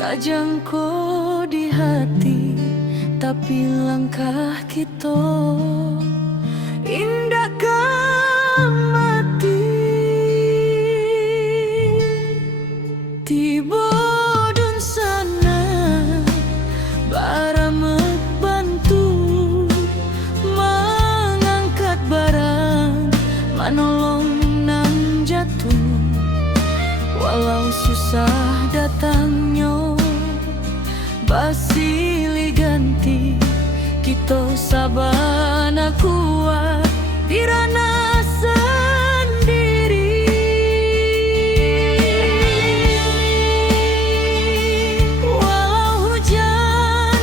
Tajam ko di hati, tapi langkah kita indah mati. Tiba dun sana bara bantu mengangkat barang, menolong nang jatuh. Walau susah datangnya basilih ganti, kita sabana kuat dirana sendiri. Walau hujan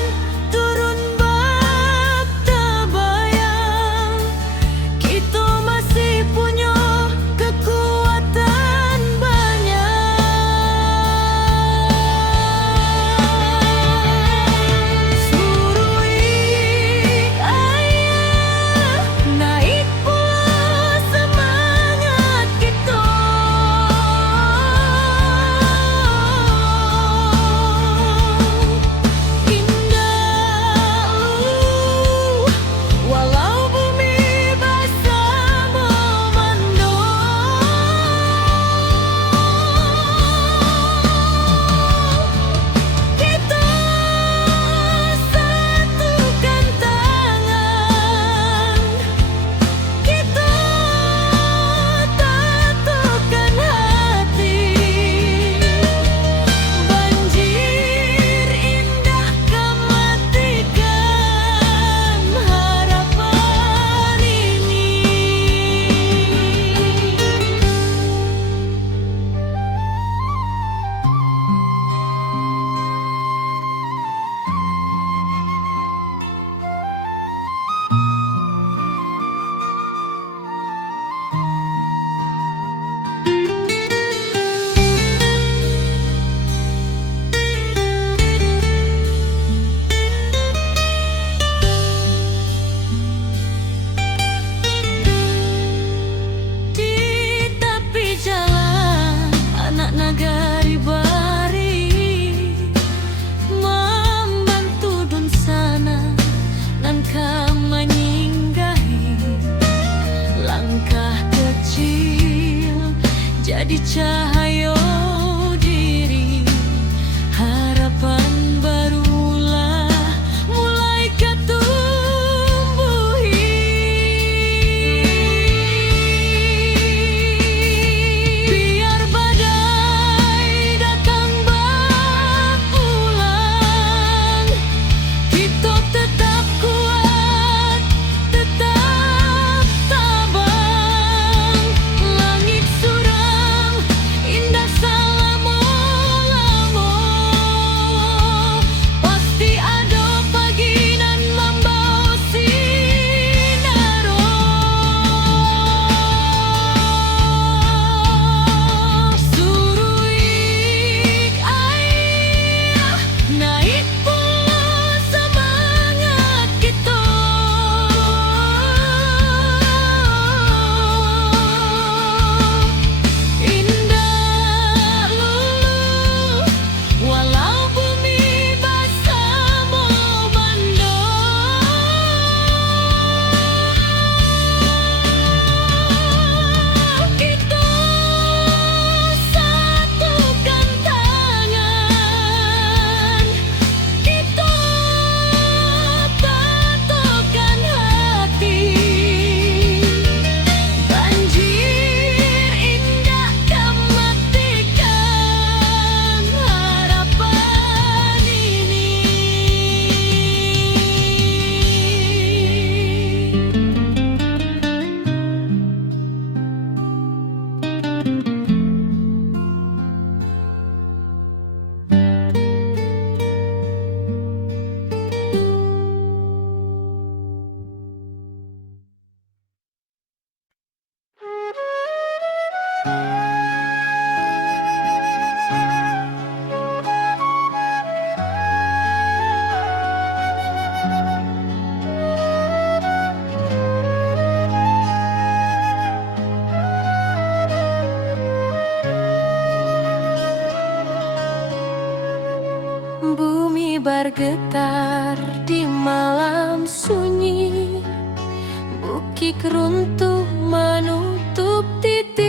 turun bak tabayang, kita masih punya kekuatan banyak. Surui ayah naik pulang Bumi bergetar di malam sunyi, bukit runtuh menutup titik,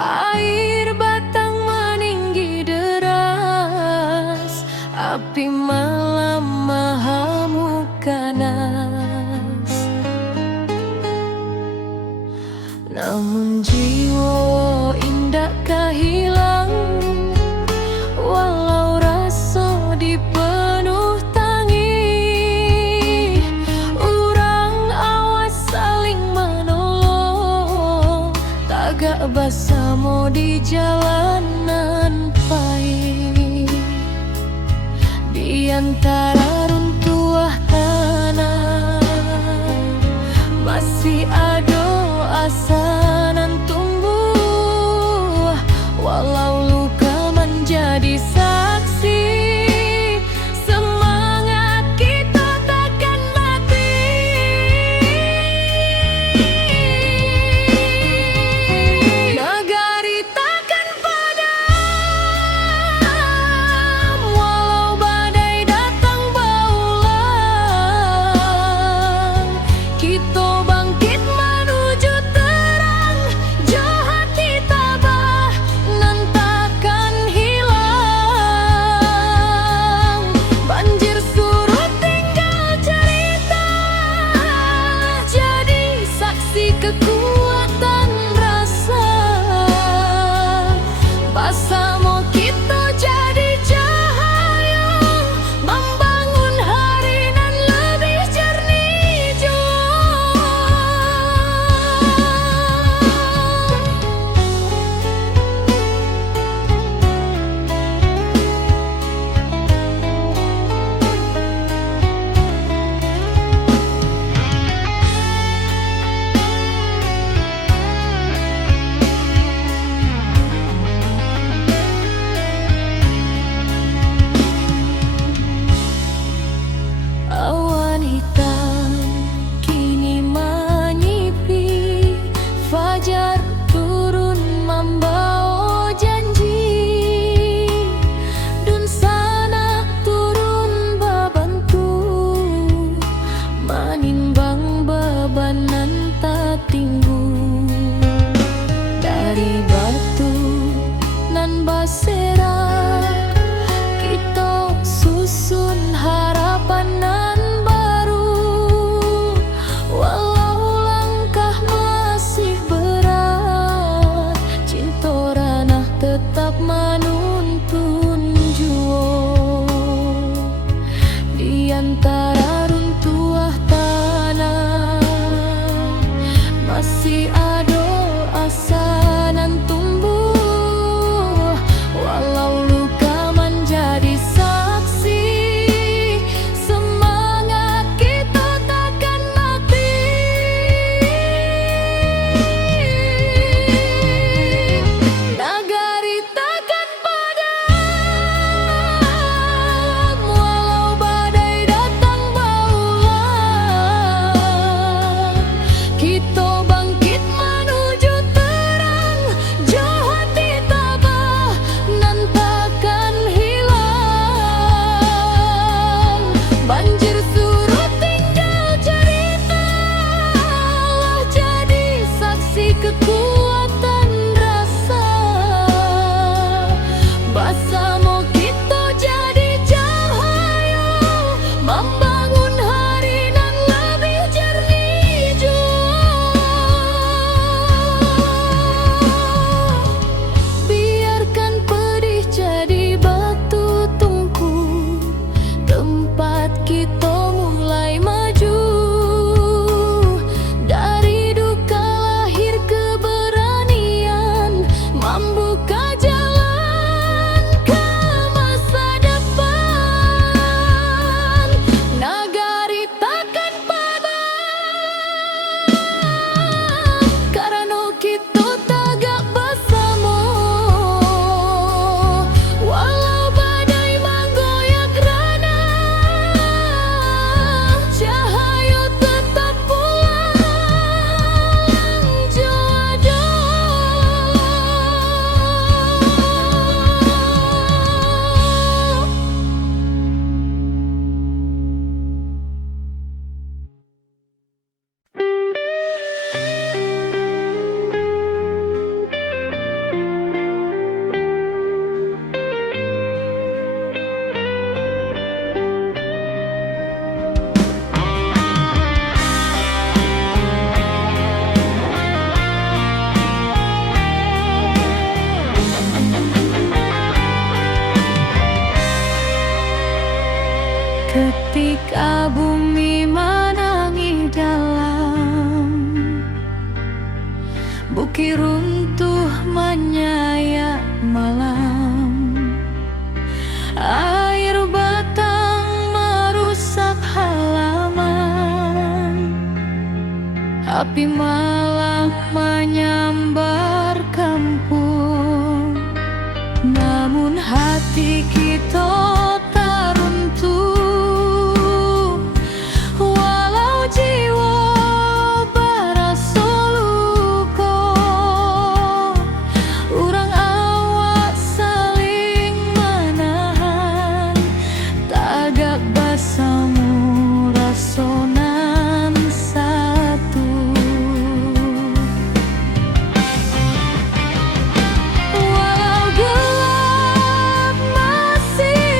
air batang meninggi deras, api malam mengamuk ganas. Namun jiwa indah hilang, walau rasa dipenuh tangis. Urang awas saling menolong, tagak bersama di jalanan pahit. Di antara runtuhan tanah masih ada asa nan tumbuh, walau luka menjadi saksi. Semangat kita takkan mati. Nagari takkan padam, walau badai datang berulang. Kita bangkit menuju terang, jahat ditabah nan takkan hilang. Banjir surut tinggal cerita, jadi saksi kekuatan rasa. Bersama kita jadi cahaya, membangun hari nan lebih jernih jua. Awan hitam kini menyipi, fajar turun membawa janji. Dun sana turun bebantu, menimbang beban nan tak tinggu. Dari batu nan basera, kita susun harapan nan baru. Walau langkah masih berat, cinta ranah tetap menuntun jua. Di antara runtuhan tanah masih ada asa nan tumbuh, walau luka menjadi saksi. Semangat kita takkan mati. Nagari takkan padam, walau badai datang Kaki runtuh menyayat malam, air batang merusak halaman, api malam menyambar kampung. Namun hati kita tak runtuh, walau jiwa berasa luka. Urang awak saling menahan, tagak basamu rasonan satu. Walau gelap masih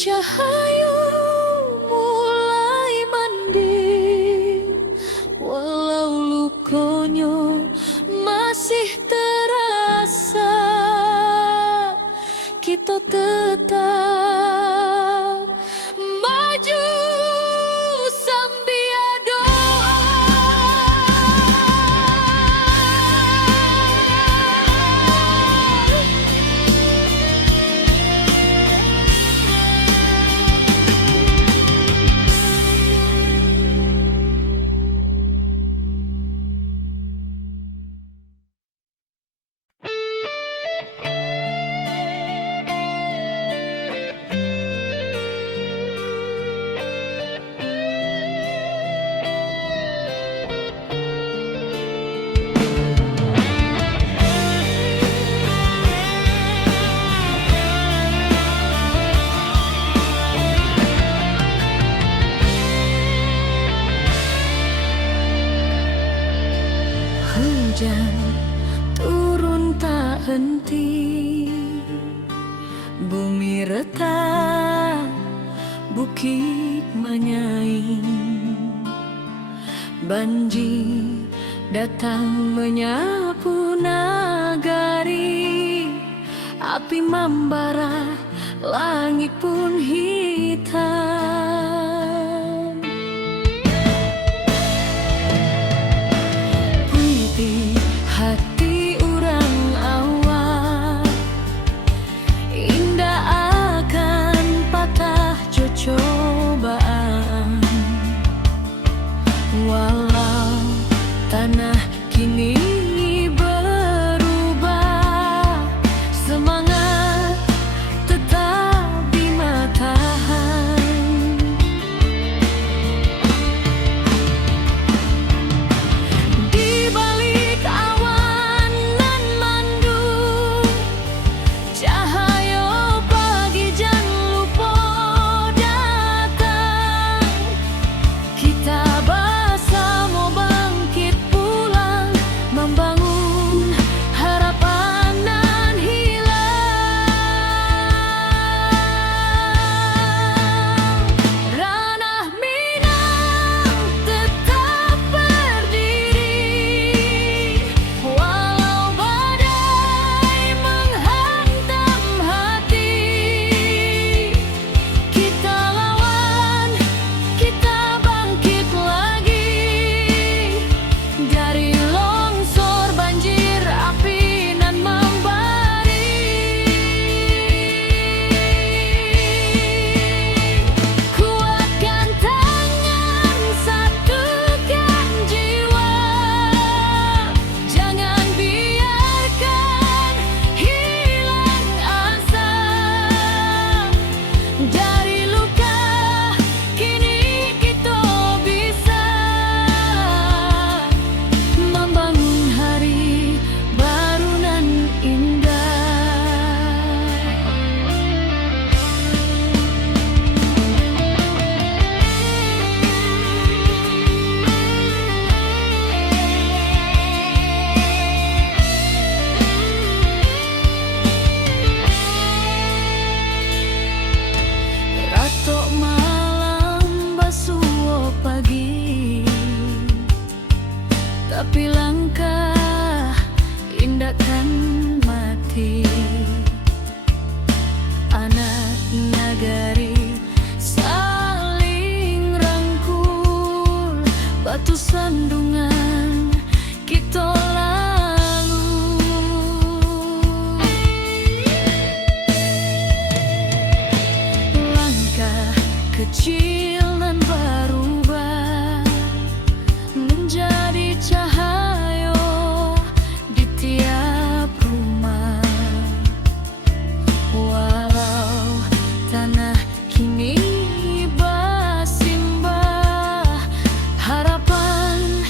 Cahayu mulai mending, walau lukonyo masih terasa. Kita tetap maju sambil doa. Hujan turun tak henti, bumi retak, bukit menyaing. Banjir datang menyapu nagari, api membara, langit pun hitam. Puiti hati orang awak, indah akan patah cobaan. Walau tanah kini berubah, semangat tetap di matahari. Di balik awan nan mendung, cahaya pagi jan lupa datang. Kita bersama bangkit pulang, membangun harapan nan hilang. Ranah Minang tetap berdiri, walau badai menghantam hati. Kita lawan, kita bangkit lagi, dari longsor banjir api nan membari. Kuatkan tangan, satukan jiwa, jangan biarkan hilang asa. Dari luka kini kita bisa membangun hari baru nan indah. Ratok malam basuh pagi, tapi langkah indah kan mati. Anak nagari saling rangkul, batu sandungan kita lalu. Langkah kecil dan berubah menjadi cahaya di tiap rumah. Walau tanah kini bersimbah, harapan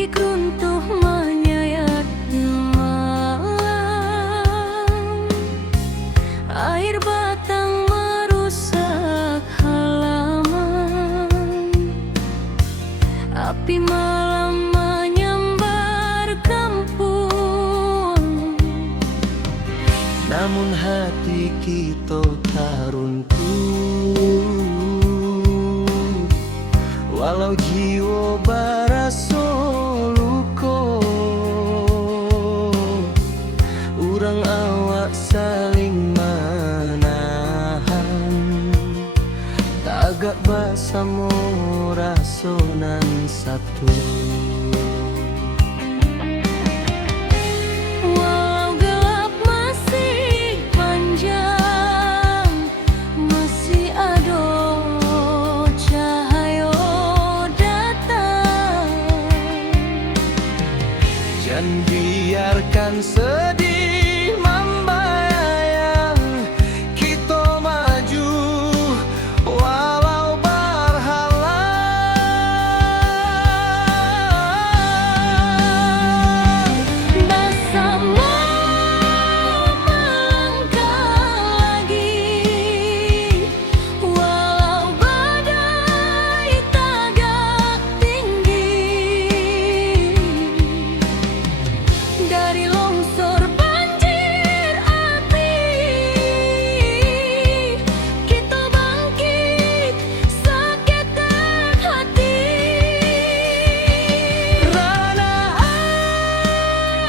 Kikik runtuh menyayat malam, air batang merusak halaman, api malam menyambar kampung. Namun hati kita tak runtuh, walau jiwa baraso luko. Urang awak saling menahan, tagak basamo rasonan satu. Walau gelap masih panjang, masih ada cahaya datang. Jangan biarkan sedih membayang, kita maju walau berhalang. Bersama melangkah lagi, walau badai tagak tinggi. Dari longsor banjir api, kita bangkit seketek hati. Rana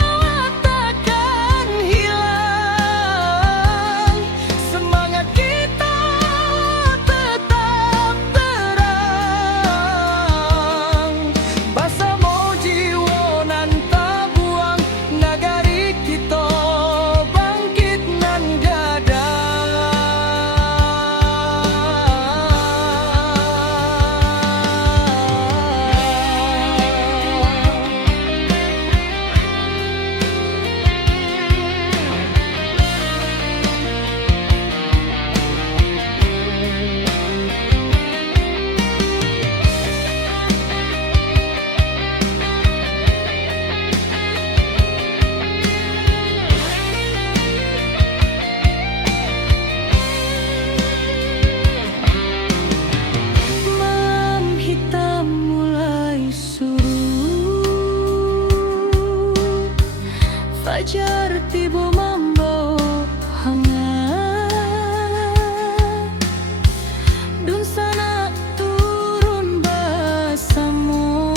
awak takkan hilang, semangat kita tetap terang. Basamo jiwa nan tabuang, nagari kita bangkit nan gadang. Malam hitam mulai surut, fajar tiba membawa hangat. Dun sana turun bersama,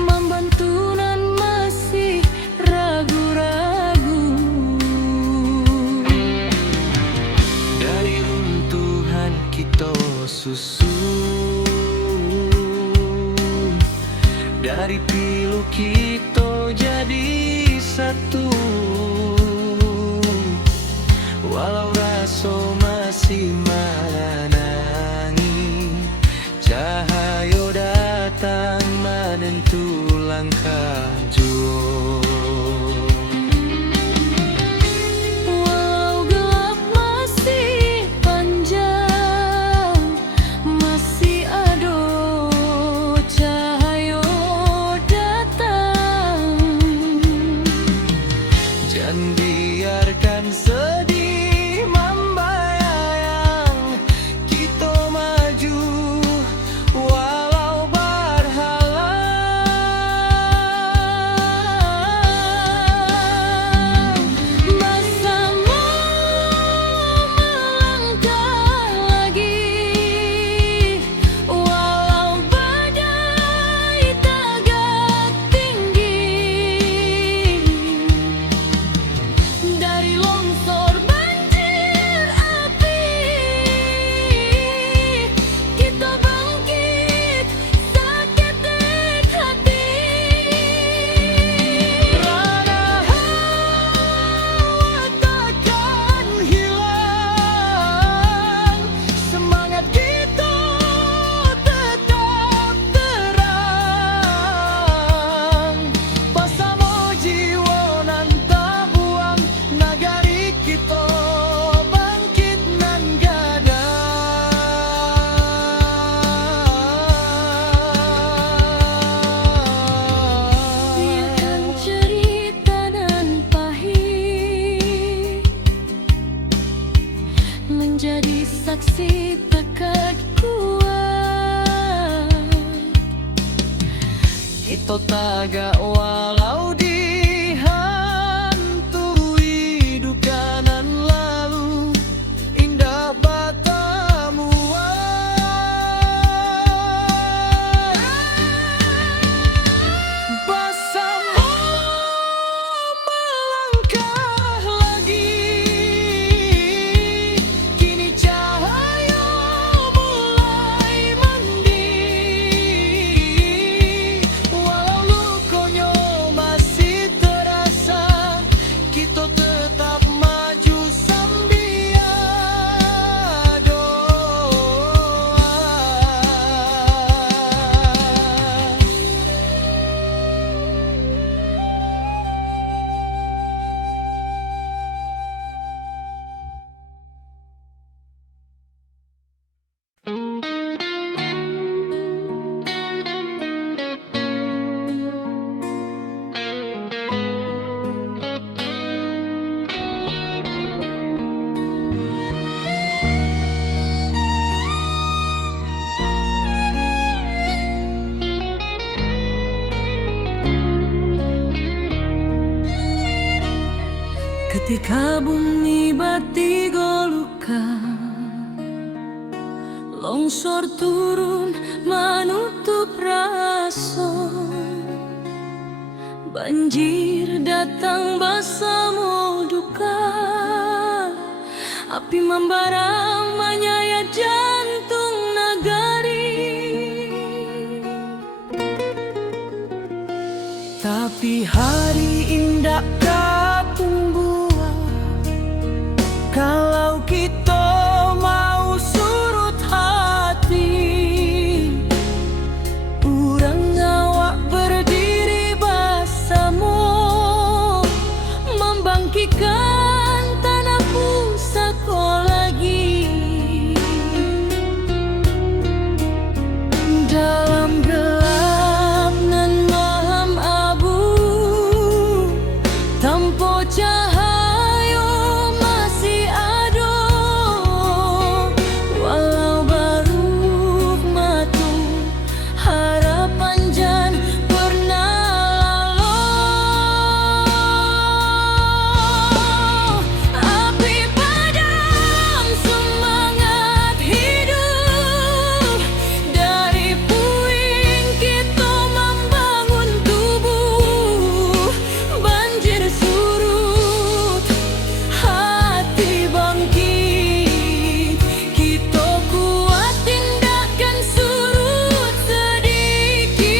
membantu nan masih ragu-ragu. Dari runtuhan kita susun, dari pilu kita jadi satu. Walau raso masih menangi, cahaya datang menentu langkah jua. Walau gelap masih panjang, masih ada cahaya datang. Jangan biarkan sedih membayang, kita maju walau berhalang. Ito taga walau dihantui duka nan lalu indah batamu bersama melangkah lagi kini cahaya mulai mandi walau lukonya masih terasa kita tetap maju sambil doa. Ketika bumi bati golukan, longsor turun menutup rasa, banjir datang bersama duka, api membara menyayat jantung nagari. Tapi hari indah kapung buah, kalau kita mau surut hati, urang ngawak berdiri bersama, membangkitkan tanah pusaka lagi. Dalam gelap nan malam abu, tanpa cahaya masih ada, walau baru matu harapan jan pernah lalu. Api padam semangat hidup, dari puing kita membangun tubuh. Banjir surut, hati bangkit, kita kuat tindakan surut sedikit.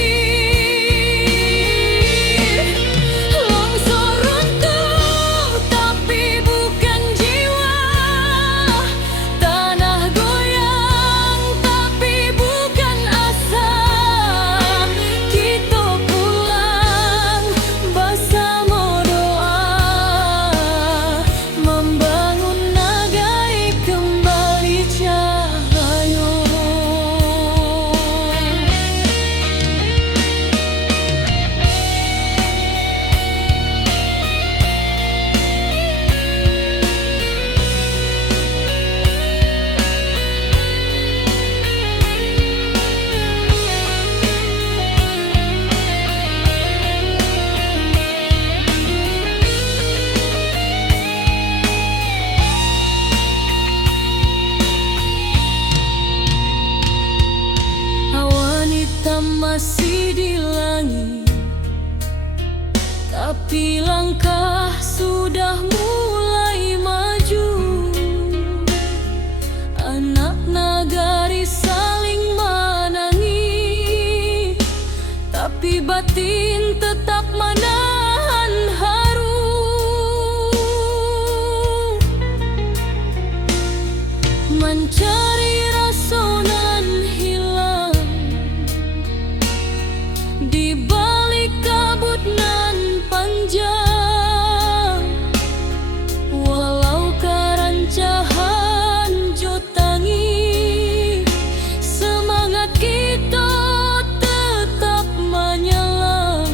Longsor runtuh tapi bukan jiwa, tanah goyang tapi bukan asa. Kita pulang bersama doa, membangun negeri kembali cahaya. Awan hitam masih di langit, tapi langkah sudah mulai maju. Anak nagari saling menangis, tapi batin tetap menahan haru. Mencari rasa nan hilang di balik kabut nan panjang, walau karancahan jotangi, semangat kita tetap menyelam.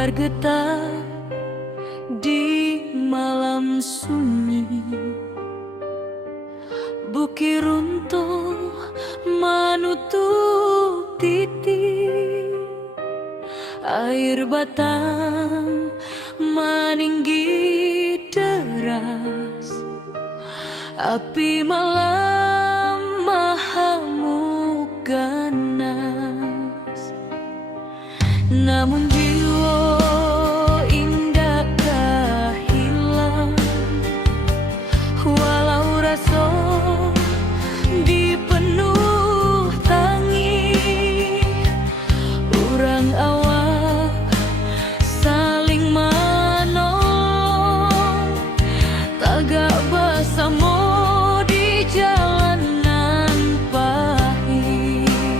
bergetar di malam sunyi. Bukit runtuh menutup titik, air batang meninggi deras, api malam mengamuk ganas. Namun jiwa indakkah hilang, walau rasa dipenuh tangis. Urang awak saling menolong, tagak bersama di jalanan pahit.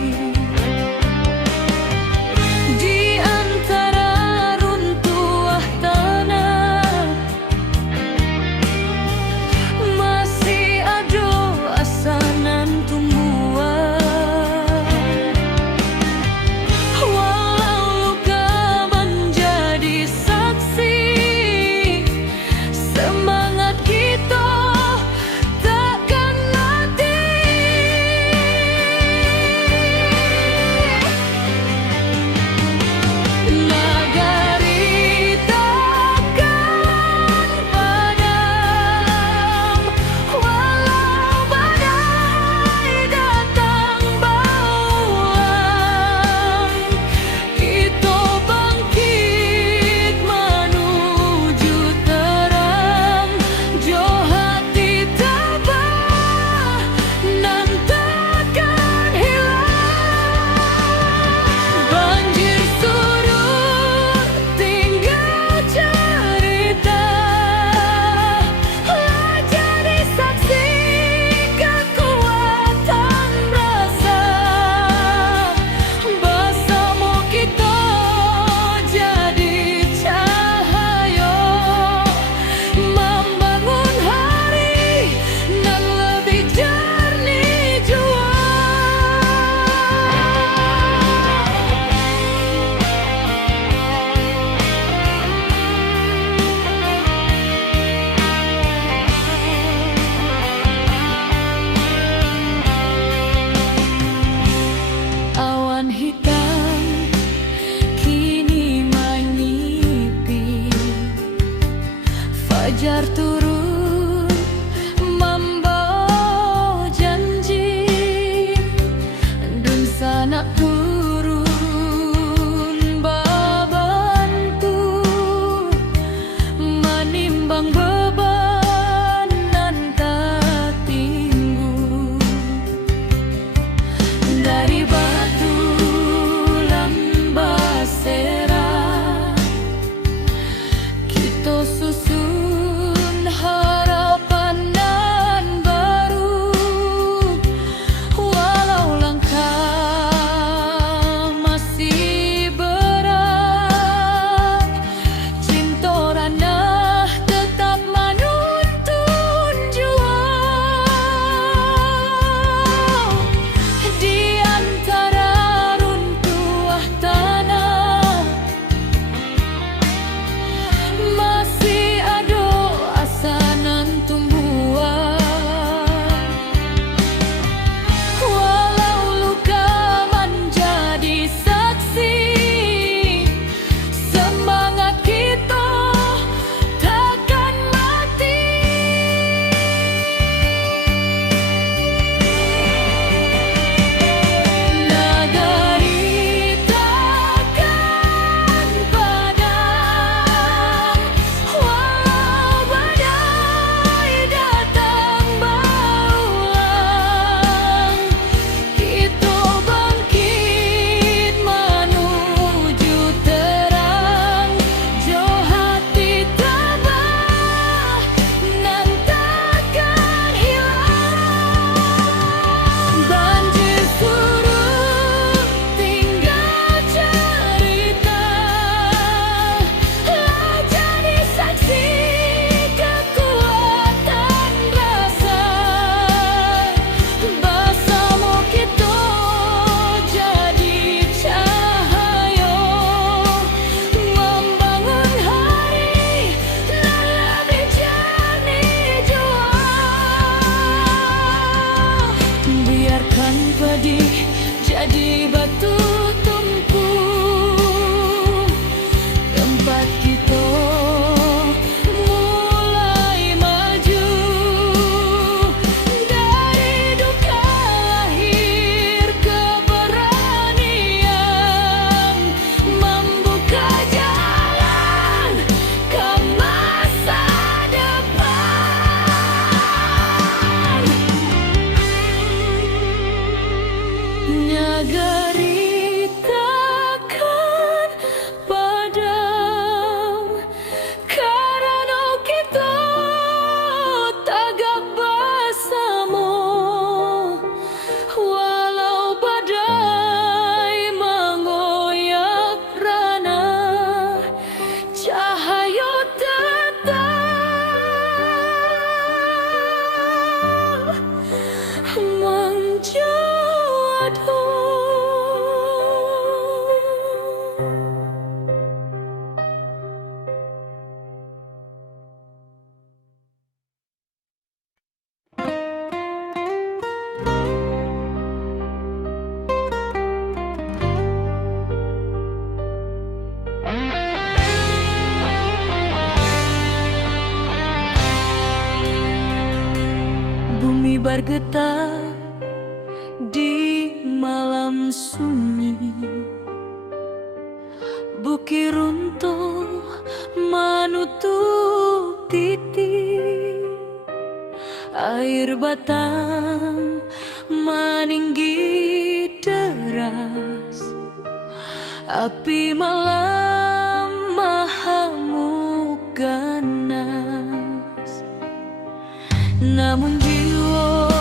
jadi batu tumpul tempat kita mulai maju dari duka lahir keberanian membuka jalan ke masa depan. Nagari takkan padam karena kita tagak bersama, walau badai menggoyak rana cahaya tetap menjadi. Bumi bergetar di malam sunyi, bukit runtuh menutup titik, air batang meninggi deras, api malam mengamuk ganas. Namun jiwa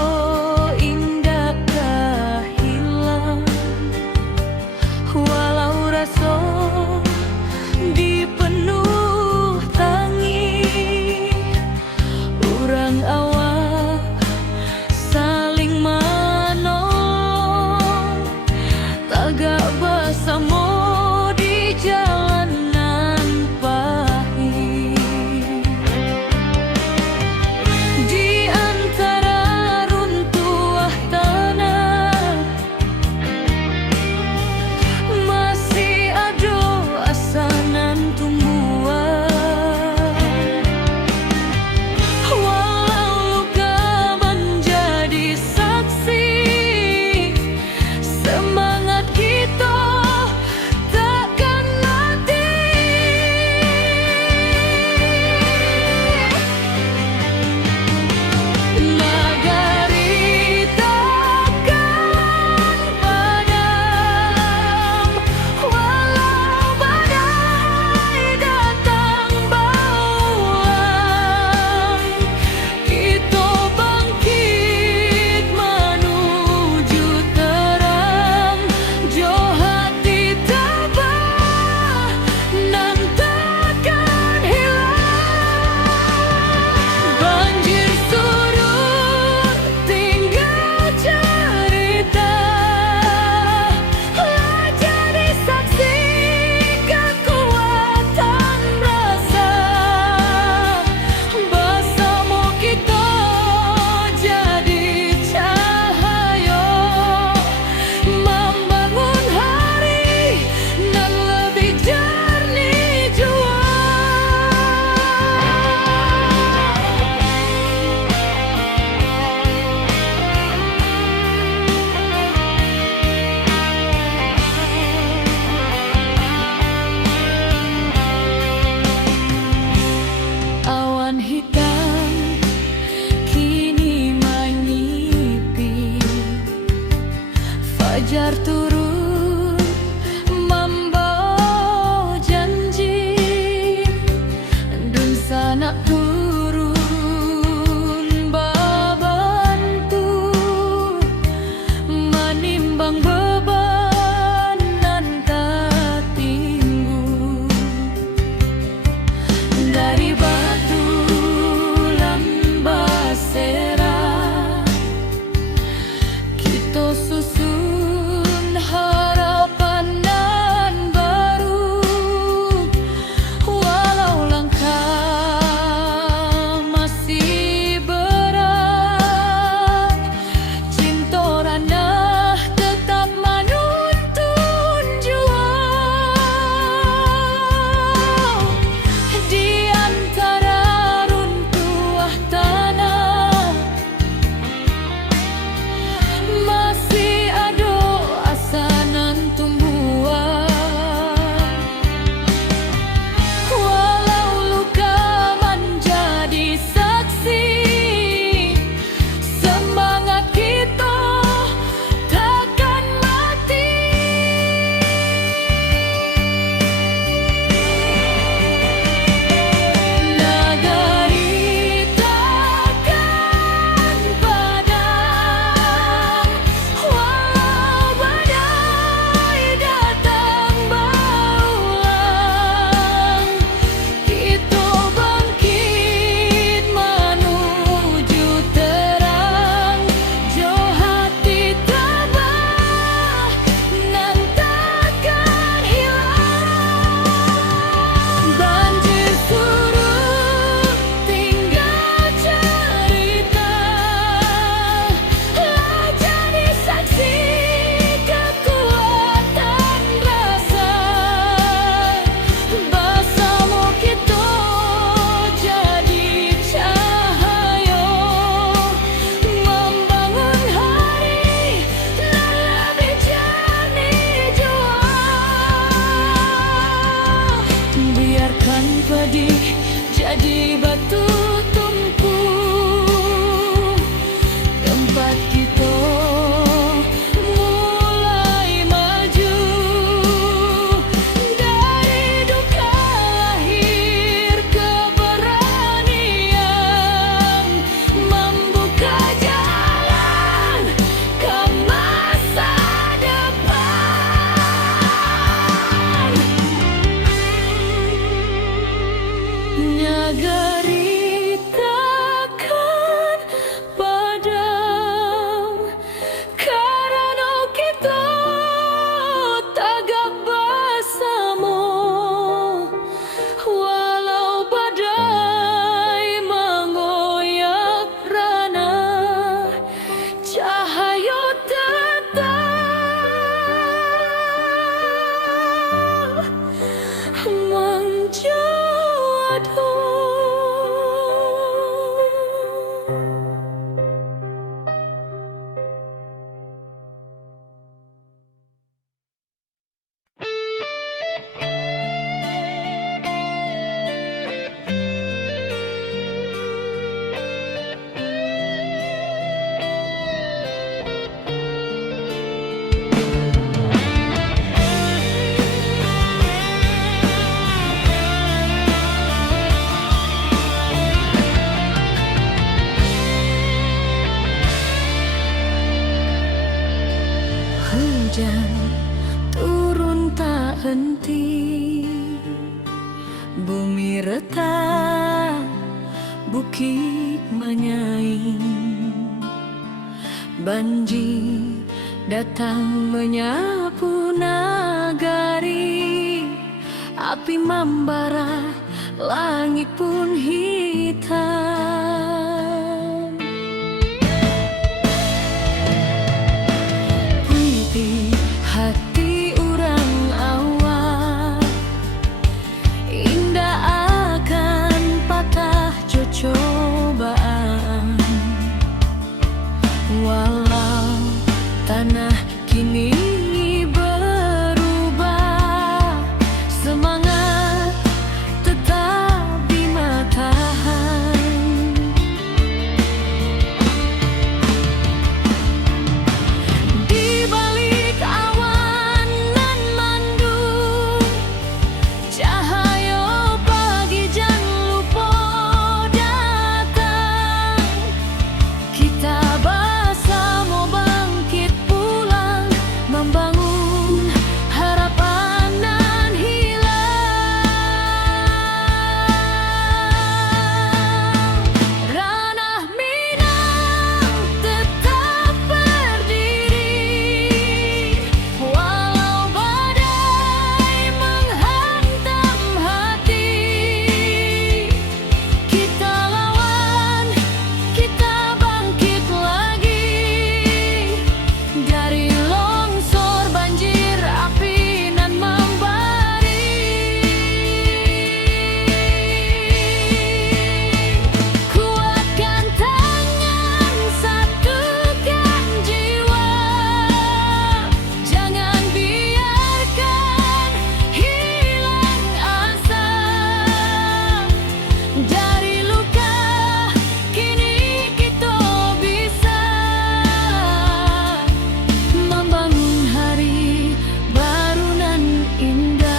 indah tak hilang, walau rasa dipenuh tangis. Urang awak saling menolong, tagak bersama di jalanan pahit. Di antara runtuh tanah masih ada asanan tumbuhan, walau luka menjadi saksi, semangat kita takkan mati. Nagari takkan padam, walau badai datang bauan. Kita bangkit menuju terang, jo hati tabah nan takkan hilang. Banjir surut tinggal cerita, jadi saksi kekuatan rasa. Bersama kita jadi cahaya, membangun hari nan lebih jernih jua. Awan hitam kini menyipi, fajar turun membawa janji, dan sanak turun membantu menimbang beban nan tak tinggu. Dari batu lambasera kita susun hujan turun tak henti, bumi retak, bukit menyaing, banjir datang menyapu nagari, api membara, langit pun hitam. Puiti hati orang awak, indah akan patah cobaan. Walau tanah kini berubah, semangat tetap di matahan. Di balik awan nan mendung, cahaya pagi jan lupa datang. Kita bersama bangkit pulang, membangun harapan nan hilang. Ranah Minang tetap berdiri, walau badai menghantam hati. Kita lawan, kita bangkit lagi, dari longsor, banjir, api nan membari. Kuatkan tangan, satukan jiwa, jangan biarkan hilang asa. Dari luka kini kita bisa membangun hari baru nan indah.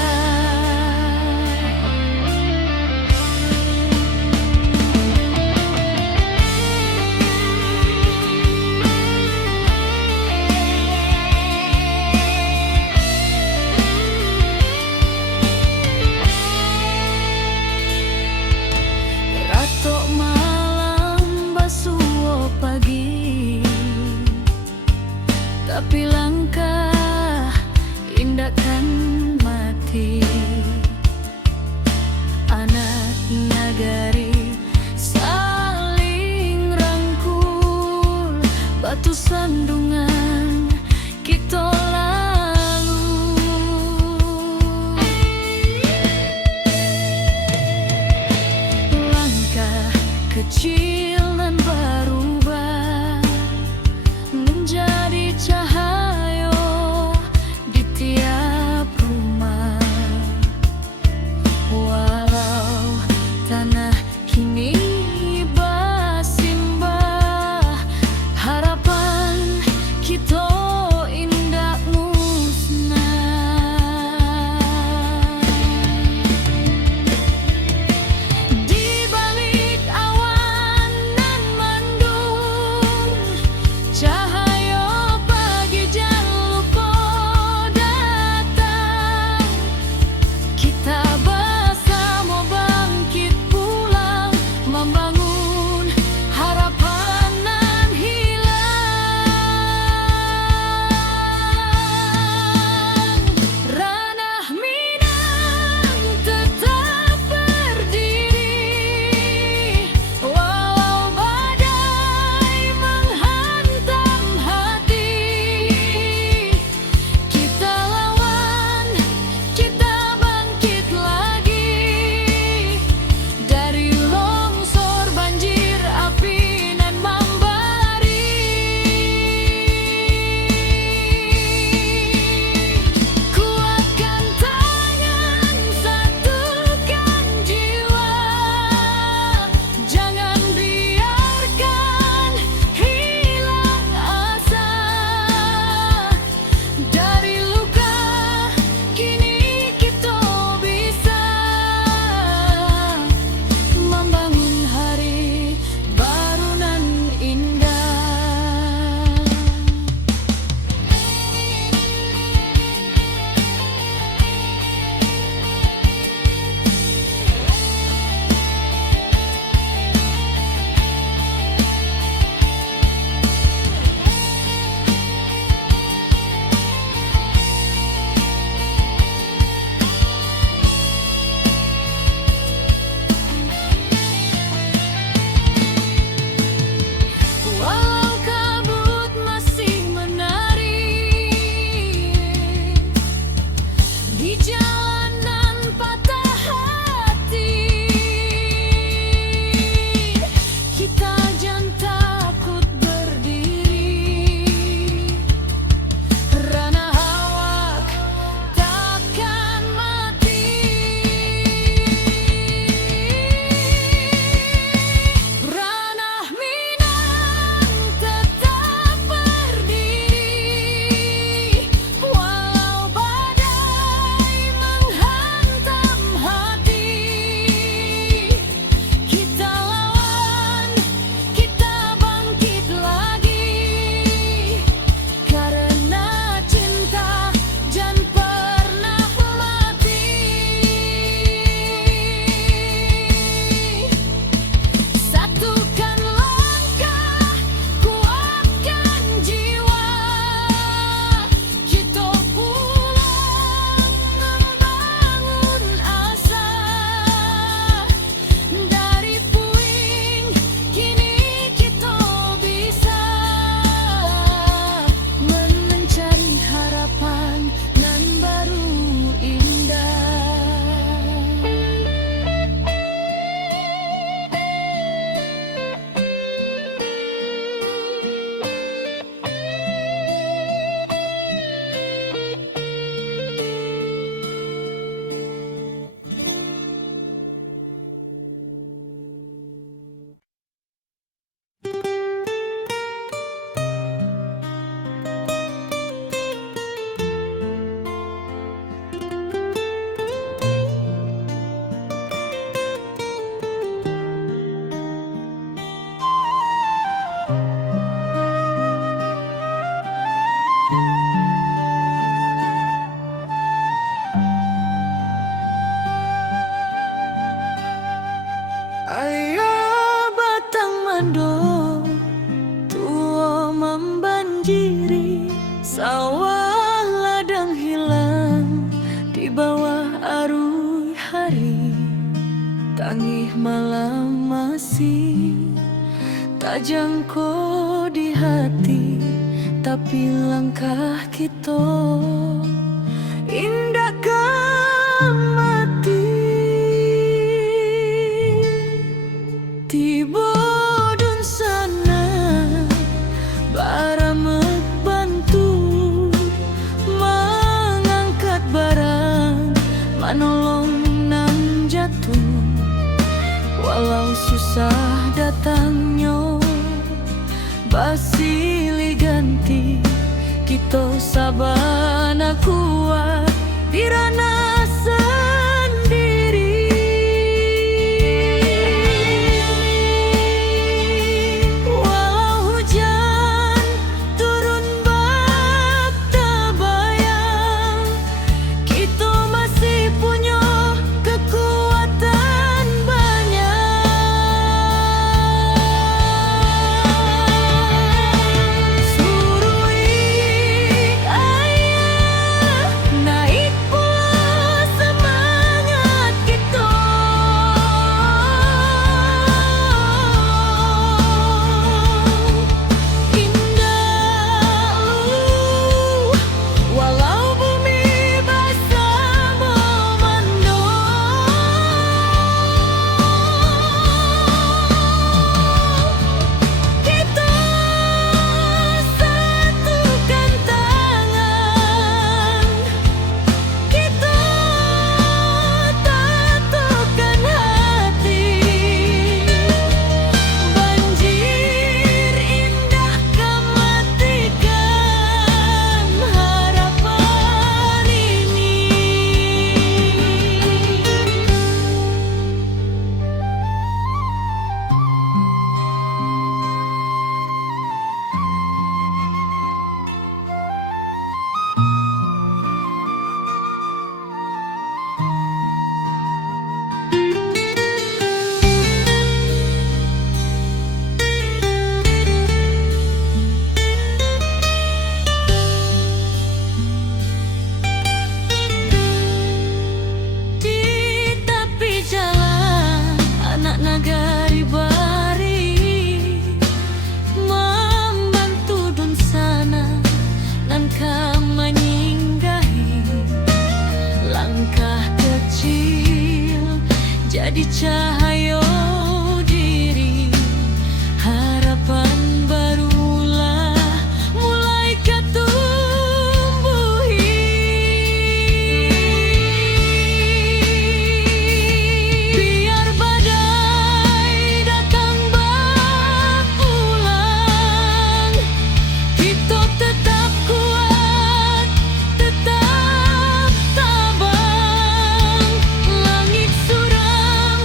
Ratok malam basuh pagi, tapi langkah indahkan mati. Anak nagari saling rangkul, batu sandungan kita lalu. Langkah kecil nan berubah menjadi cahaya di tiap rumah. Walau tanah kini bersimbah, harapan kita diri. Sawah ladang hilang di bawah arus hari. Tangih malam masih tak jangkau di hati, tapi langkah kita indah mati. Tiba dun sana bara bantu mengangkat barang, manolong nang jatuh. Walau susah datangnya basili ganti, kita sabana kuat di ranah sendiri. Walau hujan turun bak tak bayang, kita masih punya kekuatan banyak. Surui ayah naik pula semangat kita. Indah walau bumi basah memandung, kita satukan tangan, kita tatukan hati. Banjir indah kematikan harapan ini. Di tepi jalan anak nagari bari membantu dun sana nan menyinggahi. Langkah kecil jadi cahaya diri, harapan barulah mulai ketumbuhi. Biar badai datang berulang, kita tetap kuat, tetap tabang. Langit suram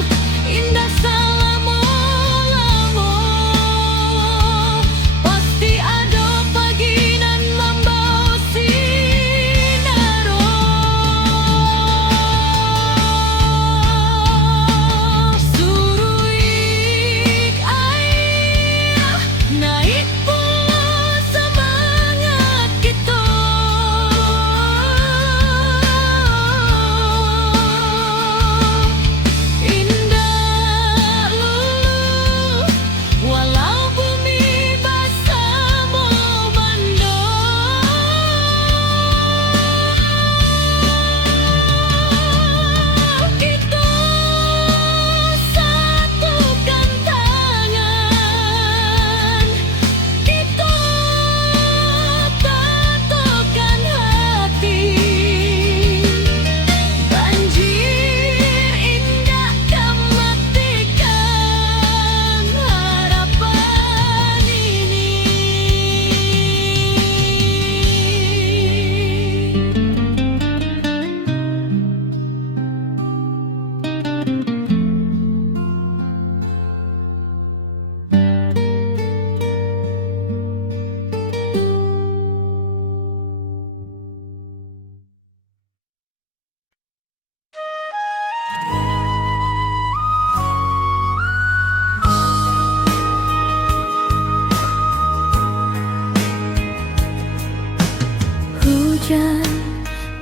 hujan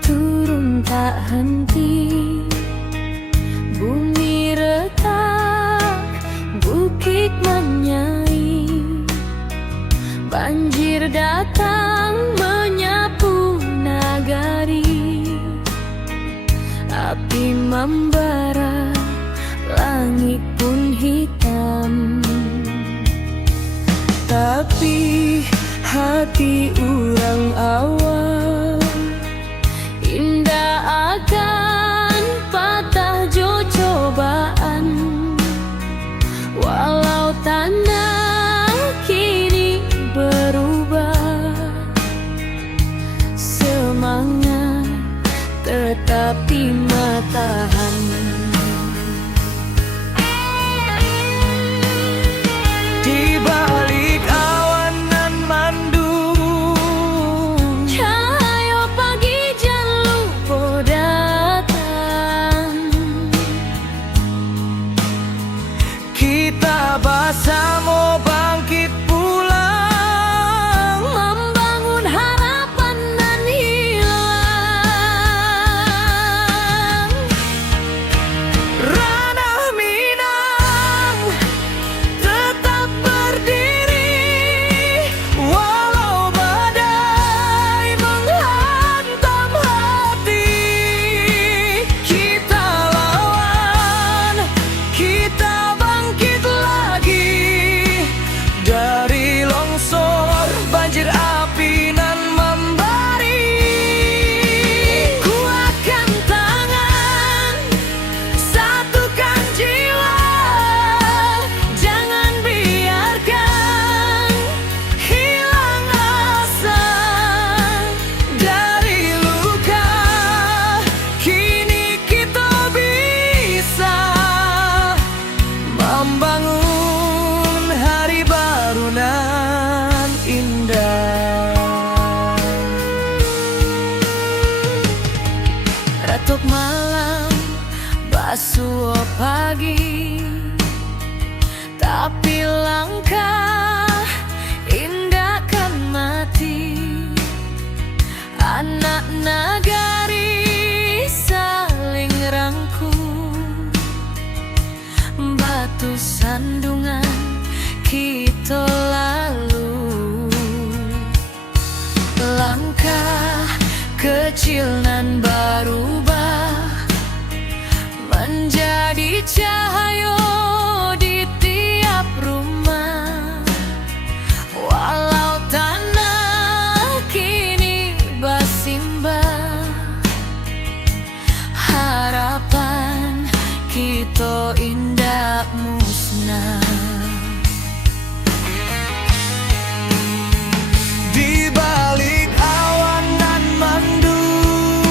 turun tak henti, bumi retak, bukit menyai, banjir datang menyapu nagari, api membara, langit pun hitam. Tapi hati urang awam indah akan patah jo cobaan, walau tanah kini berubah, semangat tetap tahan. Di balik awan nan mandung, Cahaya pagi jan lupa datang, kita bersama bangkit pulang, membangun harapan nan hilang. Ranah Minang tetap berdiri, walau badai menghantam hati. Kita lawan, kita bangkit lagi, dari longsor, banjir, api nan membari. Kuatkan tangan, satukan jiwa, jangan biarkan hilang asa. Dari luka, kini kita bisa membangun hari baru nan indah. Ratuk malam, basuh pagi, tapi langkah indah kan mati. Anak nagari saling rangkul, batu sandungan kita lalu. Langkah kecil nan berubah menjadi cahaya di tiap rumah, walau tanah kini bersimbah, harapan kita indah musnah. Di balik awan nan mandung,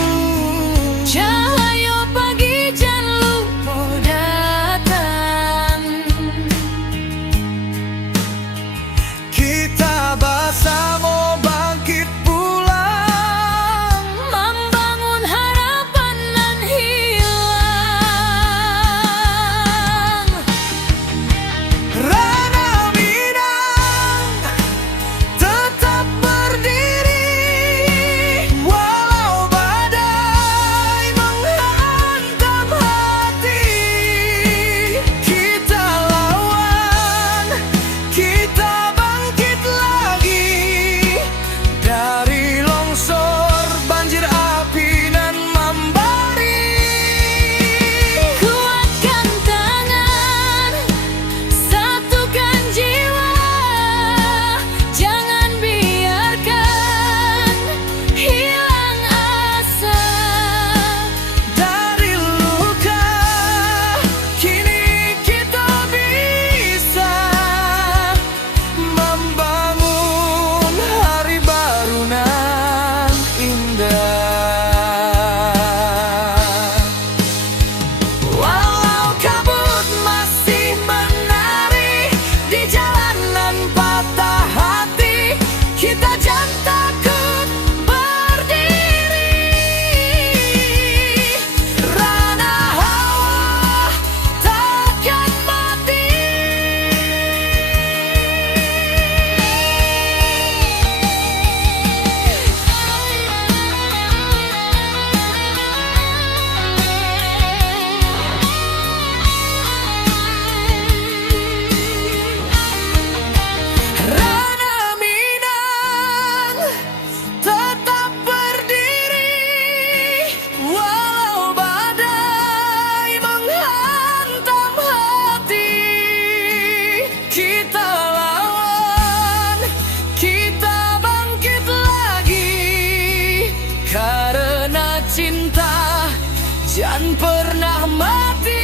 takkan pernah mati.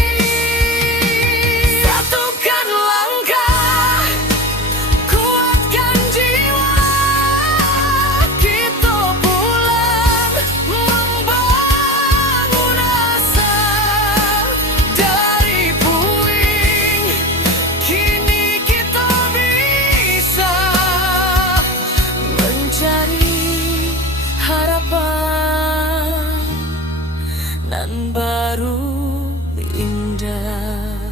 Satukan langkah, kuatkan jiwa, kita pulang membangun asa. Dari puing, kini kita bisa mencari harapan nan baru indah.